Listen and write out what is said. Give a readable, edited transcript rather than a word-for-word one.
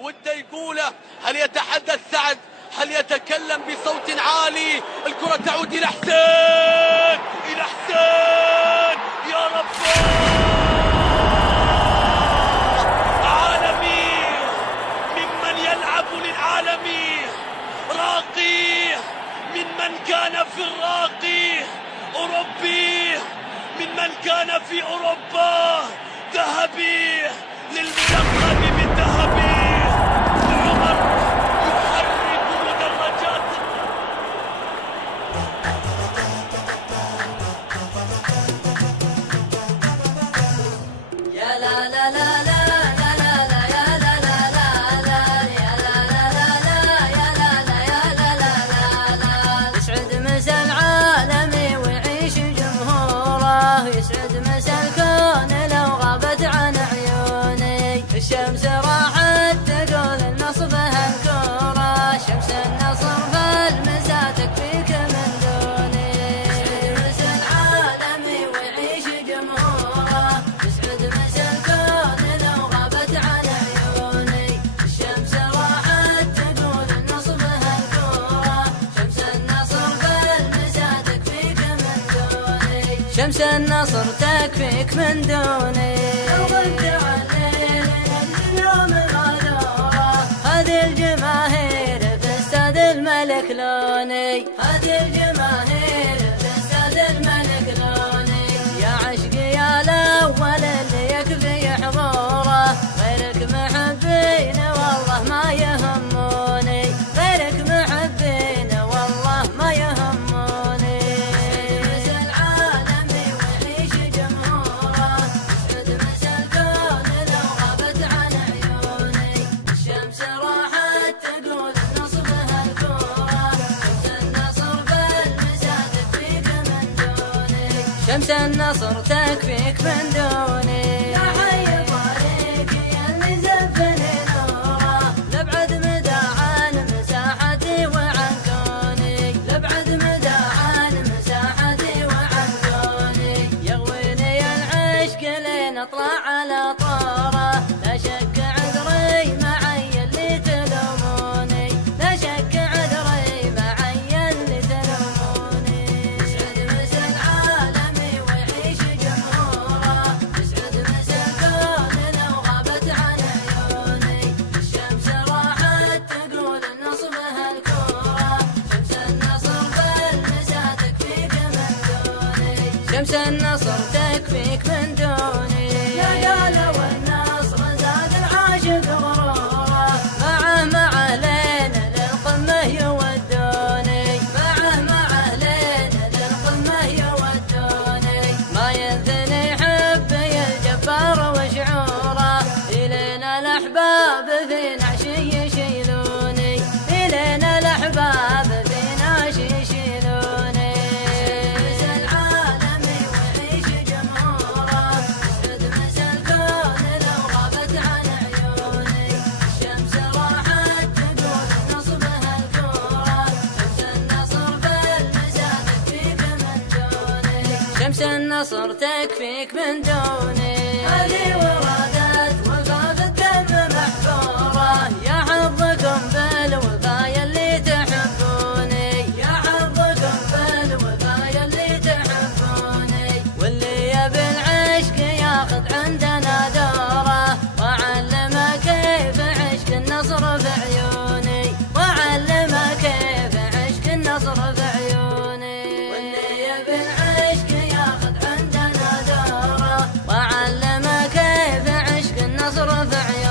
والديقولة. هل يتحدث سعد؟ هل يتكلم بصوت عالي؟ الكرة تعود إلى حسين، إلى حسين، يا رب. عالمي ممن يلعب للعالمي، راقي ممن كان في الراقي، أوروبي ممن كان في أوروبا، ذهبي للملقب بالذهبي. عمر يحرك مدرجات. يا لا لا لا لا يسعد مسا الكون لو غابت عن عيوني. الشمس راحت تقول النصب هالكورة، شمس النصر فالمسا تكفيك من دوني. يسعد مسا العالمي ويعيش جمهوره، يسعد مسا الكون لو غابت عن عيوني. الشمس راحت تقول النصب هالكورة، شمس النصر فالمسا تكفيك من دوني. شمس النصر تكفيك من دوني. لو غبت عليل اليوم غدورة، هذه الجماهير في استاد الملك لوني، هذه الجماهير في استاد الملك لوني. يا عشقي يا الأول اللي يكفي حضوره، غيرك محبين والله ما يهموني، غيرك محبين والله ما يهموني. شمس النصر تكفيك من دوني. يا حي طريقي اللي زفني نوره، لابعد مدى عن مساحتي وعن كوني، لابعد مدى عن مساحتي وعن كوني. يغويني العشق لين اطلع على طوره، لا شك عذري معي اللي تلوموني، لا شك عذري معي اللي تلوموني. يسعد مسا العالمي ويعيش جمهوره، يسعد مسا الكون لو غابت عن عيوني. الشمس راحت تقول النصب هالكورة، شمس النصر فالمسا تكفيك من دوني. شمس النصر تكفيك من دوني. يا قالوا والنصر زاد العاشق غروره، معه لينا للقمة يودوني، معه لينا للقمة يودوني. ما ينثني حبي الجبار وشعوره، إلينا الأحباب في نعشي يشيلوني، إلينا الأحباب في نعشي يشيلوني. مسا العالمي ويعيش جمهوره، يسعد مسا الكون لو غابت عن عيوني. الشمس راحت تقول النصب هالكورة، شمس النصر فالمسا تكفيك من دوني. شمس النصر تكفيك من دوني. هذه ورادت وفاة الدم محفورة، يا حظكم بالوفايا اللي تحبوني، يا حظكم بالوفايا اللي تحبوني. واللي يبي العشق ياخذ عندنا دوره، وعلمه كيف عشق النصر في عيوني، وعلمه كيف عشق النصر في عيوني. واللي يبي العشق ياخذ عندنا دوره، وعلمه كيف عشق النصر في عيوني.